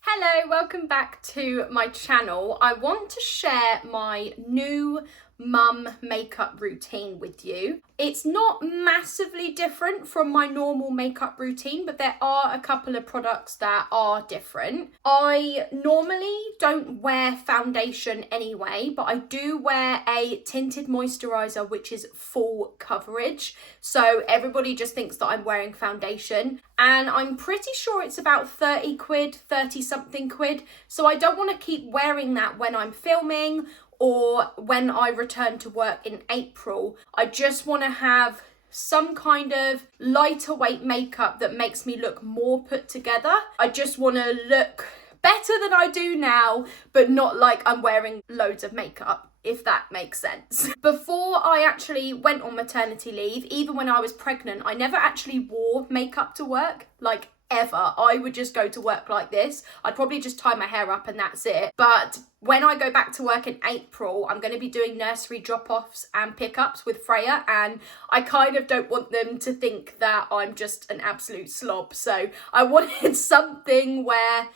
Hello, welcome back to my channel. I want to share my new mum makeup routine with you. It's not massively different from my normal makeup routine, but there are a couple of products that are different. I normally don't wear foundation anyway, but I do wear a tinted moisturizer which is full coverage. So everybody just thinks that I'm wearing foundation, and I'm pretty sure it's about 30 quid, 30 something quid. So I don't want to keep wearing that when I'm filming or when I return to work in April. I just want to have some kind of lighter weight makeup that makes me look more put together. I just want to look better than I do now, but not like I'm wearing loads of makeup, if that makes sense. Before I actually went on maternity leave, even when I was pregnant, I never actually wore makeup to work, like ever. I would just go to work like this. I'd probably just tie my hair up and that's it. But when I go back to work in April, I'm going to be doing nursery drop-offs and pickups with Freya, and I kind of don't want them to think that I'm just an absolute slob. So I wanted something where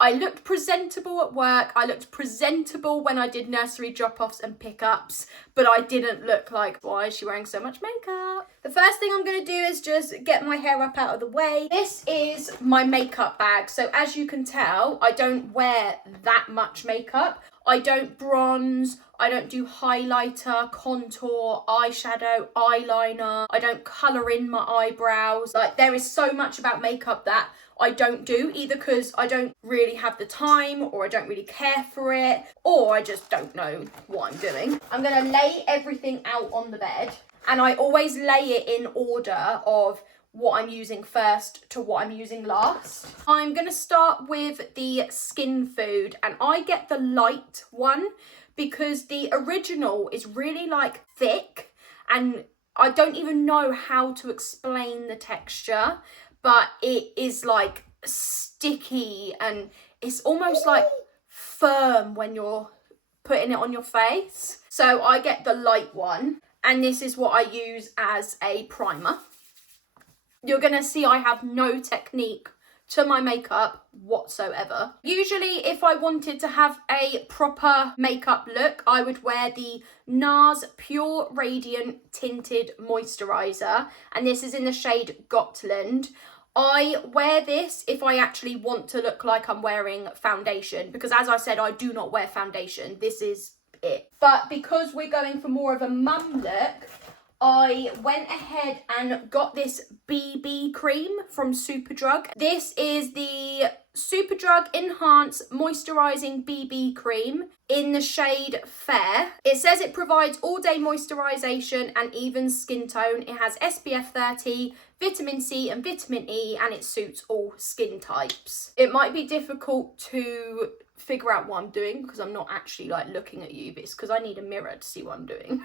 I looked presentable at work, I looked presentable when I did nursery drop-offs and pickups, but I didn't look like, why is she wearing so much makeup? The first thing I'm going to do is just get my hair up out of the way. This is my makeup bag. So as you can tell, I don't wear that much makeup. I don't bronze, I don't do highlighter, contour, eyeshadow, eyeliner. I don't colour in my eyebrows. Like, there is so much about makeup that I don't do, either because I don't really have the time, or I don't really care for it, or I just don't know what I'm doing. I'm going to lay everything out on the bed, and I always lay it in order of what I'm using first to what I'm using last. I'm going to start with the Skin Food, and I get the light one because the original is really like thick, and I don't even know how to explain the texture, but it is like sticky and it's almost like firm when you're putting it on your face. So I get the light one, and this is what I use as a primer. You're gonna see I have no technique to my makeup whatsoever. Usually if I wanted to have a proper makeup look, I would wear the NARS Pure Radiant Tinted Moisturiser, and this is in the shade Gotland. I wear this if I actually want to look like I'm wearing foundation, because as I said, I do not wear foundation. This is it. But because we're going for more of a mum look, I went ahead and got this BB cream from Superdrug. This is the Superdrug Enhanced Moisturising BB Cream in the shade Fair. It says it provides all-day moisturisation and even skin tone. It has SPF 30, vitamin C and vitamin E, and it suits all skin types. It might be difficult to figure out what I'm doing because I'm not actually like looking at you, but it's because I need a mirror to see what I'm doing.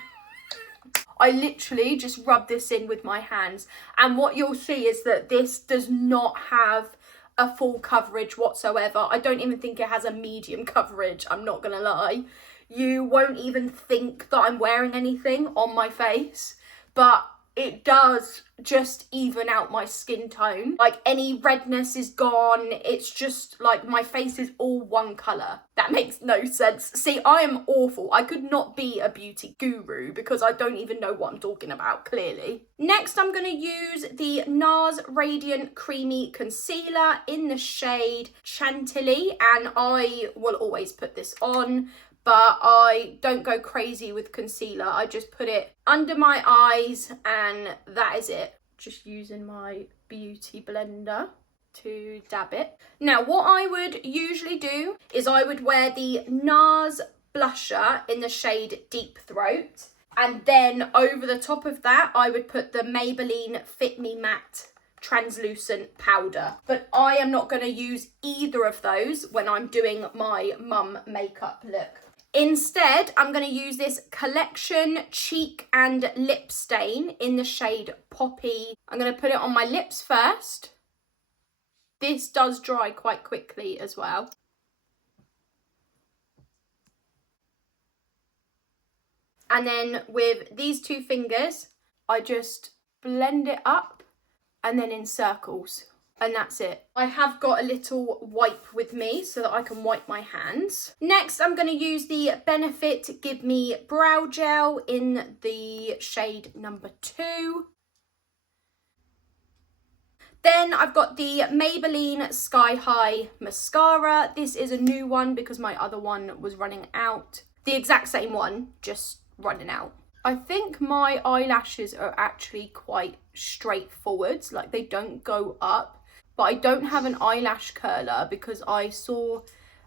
I literally just rub this in with my hands, and what you'll see is that this does not have a full coverage whatsoever. I don't even think it has a medium coverage, I'm not gonna lie. You won't even think that I'm wearing anything on my face, but it does just even out my skin tone. Like, any redness is gone. It's just like my face is all one colour. That makes no sense. See, I am awful. I could not be a beauty guru because I don't even know what I'm talking about, clearly. Next, I'm going to use the NARS Radiant Creamy Concealer in the shade Chantilly, and I will always put this on, but I don't go crazy with concealer. I just put it under my eyes and that is it. Just using my beauty blender to dab it. Now, what I would usually do is I would wear the NARS blusher in the shade Deep Throat, and then over the top of that I would put the Maybelline Fit Me Matte translucent powder. But I am not going to use either of those when I'm doing my mum makeup look. Instead, I'm going to use this Collection Cheek and Lip Stain in the shade Poppy. I'm going to put it on my lips first. This does dry quite quickly as well. And then with these two fingers, I just blend it up and then in circles. and that's it. I have got a little wipe with me so that I can wipe my hands. Next, I'm going to use the Benefit Give Me Brow Gel in the shade number 2. Then I've got the Maybelline Sky High Mascara. This is a new one because my other one was running out. The exact same one, just running out. I think my eyelashes are actually quite straightforward, like they don't go up, but I don't have an eyelash curler because I saw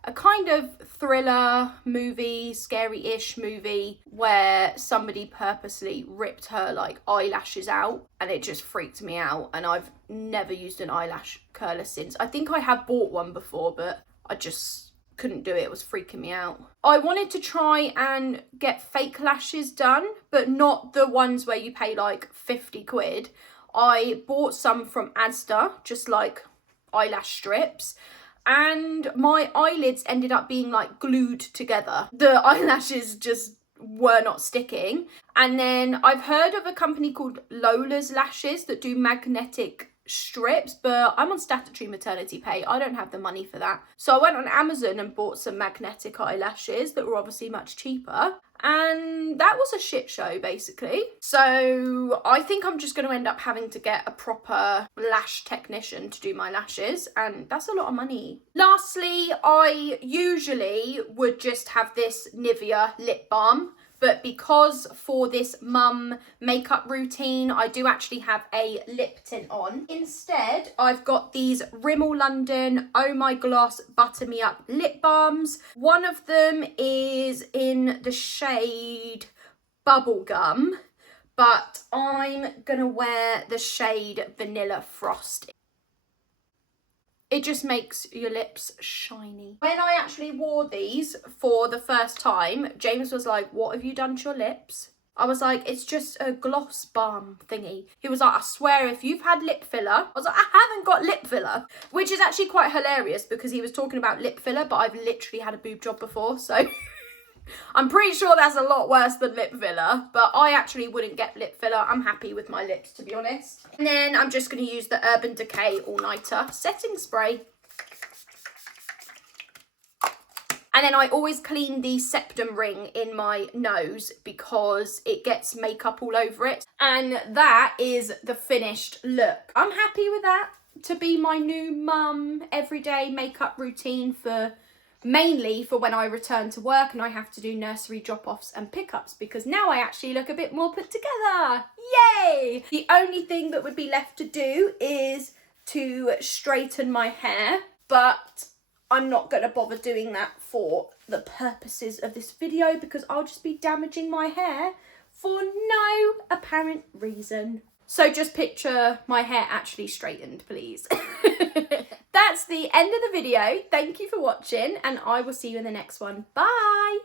a kind of thriller movie, scary-ish movie, where somebody purposely ripped her like eyelashes out, and it just freaked me out, and I've never used an eyelash curler since. I think I have bought one before, but I just couldn't do it. It was freaking me out. I wanted to try and get fake lashes done, but not the ones where you pay like 50 quid. I bought some from Asda, just like eyelash strips, and my eyelids ended up being like glued together. The eyelashes just were not sticking. And then I've heard of a company called Lola's Lashes that do magnetic strips, but I'm on statutory maternity pay. I don't have the money for that. So I went on Amazon and bought some magnetic eyelashes that were obviously much cheaper. And that was a shit show, basically. So I think I'm just going to end up having to get a proper lash technician to do my lashes, and that's a lot of money. Lastly, I usually would just have this Nivea lip balm, but because for this mum makeup routine, I do actually have a lip tint on. Instead, I've got these Rimmel London Oh My Gloss Butter Me Up lip balms. One of them is in the shade Bubblegum, but I'm gonna wear the shade Vanilla Frost. It just makes your lips shiny. When I actually wore these for the first time, James was like, what have you done to your lips? I was like, it's just a gloss balm thingy. He was like, I swear if you've had lip filler. I was like, I haven't got lip filler. Which is actually quite hilarious because he was talking about lip filler, but I've literally had a boob job before, so I'm pretty sure that's a lot worse than lip filler, but I actually wouldn't get lip filler. I'm happy with my lips, to be honest. And then I'm just going to use the Urban Decay All Nighter setting spray. And then I always clean the septum ring in my nose because it gets makeup all over it. And that is the finished look. I'm happy with that to be my new mum everyday makeup routine for mainly for when I return to work and I have to do nursery drop-offs and pickups, because now I actually look a bit more put together. Yay! The only thing that would be left to do is to straighten my hair, but I'm not going to bother doing that for the purposes of this video because I'll just be damaging my hair for no apparent reason. So just picture my hair actually straightened, please. That's the end of the video. Thank you for watching, and I will see you in the next one. Bye!